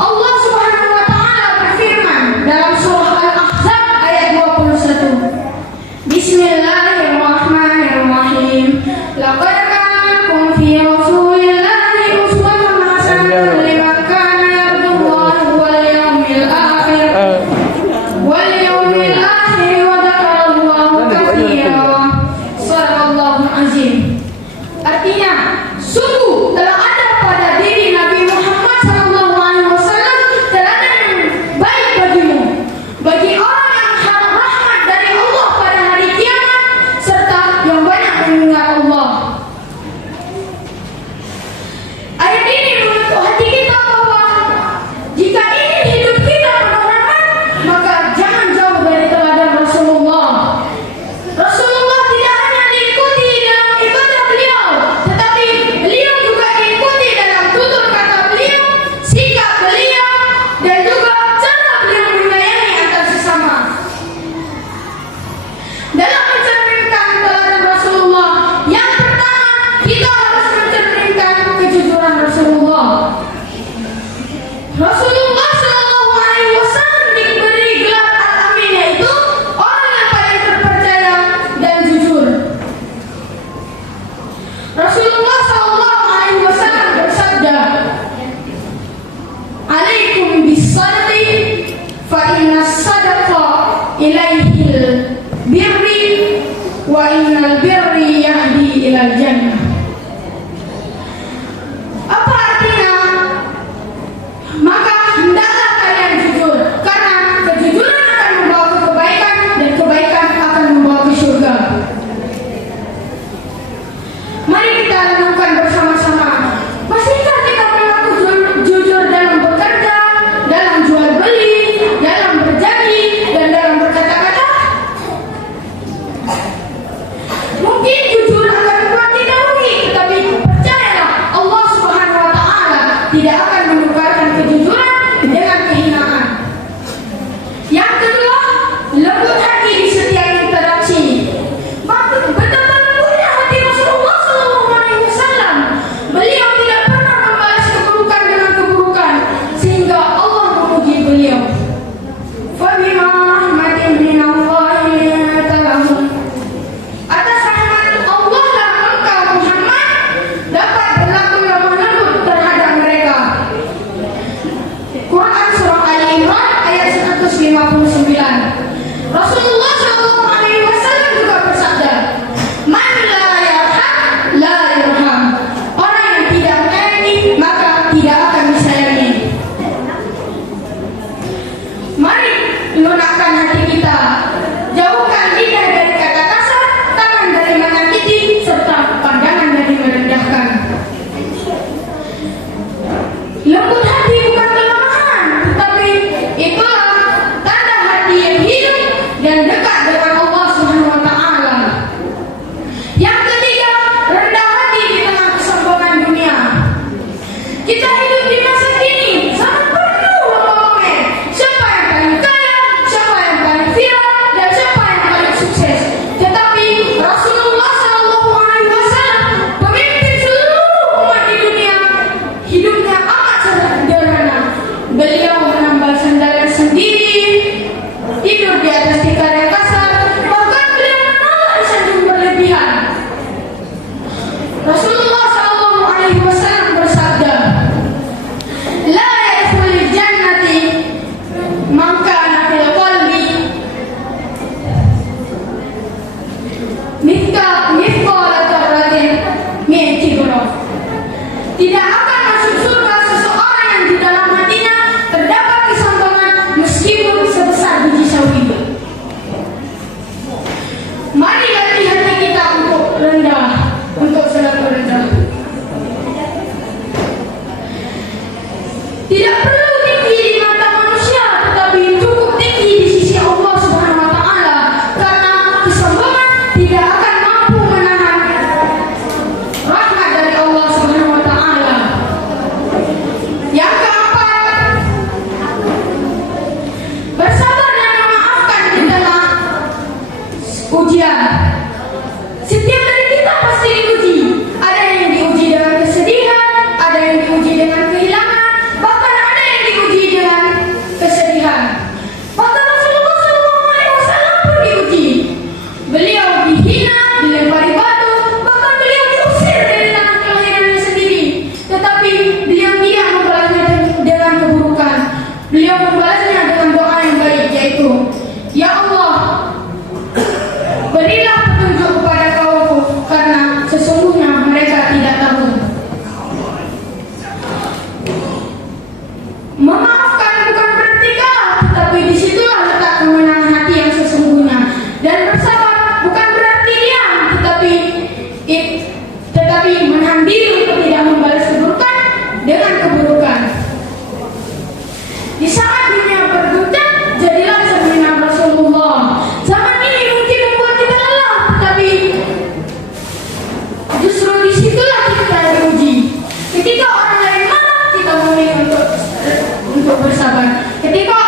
Allah Subhanahu wa taala berfirman dalam surah Al-Ahzab ayat 21. Bismillahirrahmanirrahim. Laqad kana lakum fi Rasulillahi uswatun hasanatun liman kana yarjullaha wal yawmil akhir wa dzakarallaha katsiran. Shadaqallahu azim. Artinya, sungguh telah ada pada diri Nabi Muhammad SAW teladan yang baik bagimu, bagi orang yang harap rahmat dari Allah pada hari kiamat, serta yang banyak mengingat Allah. Ayat ini menyentuh hati kita bahwa jika ingin hidup kita penuh rahmat, maka jangan jauh dari teladan Rasulullah. Rasulullah tidak hanya diikuti dalam ibadah beliau, tetapi beliau juga diikuti dalam tutur kata beliau, sikap beliau, dan juga cara beliau menyayangi antar sesama. Dalam mencerminkan teladan Rasulullah, yang pertama kita harus mencerminkan kejujuran Rasulullah. Rasulullah Shallallahu Alaihi Wasallam diberi gelar Al-Amin, yaitu orang yang paling terpercaya dan jujur. Rasulullah Shallallahu Alaihi Wasallam bersabda, "Alaikum bis-sadaqi, fa inna as-sadaqa ilaihil birri, wa innal birri yahdi ilal jannah." Apa artinya? Maka hendaklah kalian jujur, karena kejujuran akan membawa ke kebaikan dan kebaikan akan membawa ke surga. Mari kita renungkan bersama-sama. Masihkah kita berlaku jujur dalam bekerja, dalam jual beli, dalam berjanji, dan dalam berkata-kata? Mungkin jujur akan membuat kita rugi, tetapi percayalah, Allah Subhanahu wa taala tidak akan menukarkan kejujuran dengan kehinaan. Yang kedua, lembut hati di setiap interaksi. Betapa lembutnya hati Rasulullah SAW. Beliau tidak pernah membalas keburukan dengan keburukan, sehingga Allah memuji beliau. Fabima rahmatin minallahi linta lahum. Atas rahmat Allah lah engkau Muhammad dapat berlaku lemah lembut terhadap mereka. Quran surah Ali Imran ayat 159. Rasulullah SAW juga bersabda, "Man la yarham la yurham." Orang yang tidak menyayangi maka tidak akan disayangi. Mari lunakkan hati kita, jauhkan lidah dari kata kasar, tangan dari menyakiti, serta pandangan dari merendahkan. Lembut hati bukan kelemahan, tetapi itulah tanda hati yang hidup dan dekat dengan Allah Subhanahu wa taala. Yang ketiga, rendah hati di tengah kesombongan dunia. Kita hidup di masa kini sangat penuh pamer. Siapa yang paling kaya, siapa yang paling viral, dan siapa yang paling sukses. Tetapi Rasulullah SAW, pemimpin seluruh umat di dunia, hidupnya amat sederhana. Beliau menambal sandalnya sendiri, tidur di atas tikar yang kasar, bahkan beliau menolak disanjung berlebihan. Rasulullah SAW bersabda, "La yadkhulul jannati man kana fil qalbi mithqala dzarratin min kibr." Tidak akan masuk surga seseorang yang di dalam hatinya terdapat kesombongan meskipun sebesar biji sawi. Mari latih hati kita untuk rendah, untuk selalu rendah. Tidak perlu tinggi di mata manusia, tetapi cukup tinggi di sisi Allah Subhanahu wa taala, karena kesombongan tidak akan mampu menahan rahmat dari Allah Subhanahu wa taala. Yang keempat, bersabar dan memaafkan di tengah ujian. Setiap dari kita pasti diuji. Ada yang diuji dengan kesedihan, ada yang diuji dengan kehilangan, bahkan ada Ketika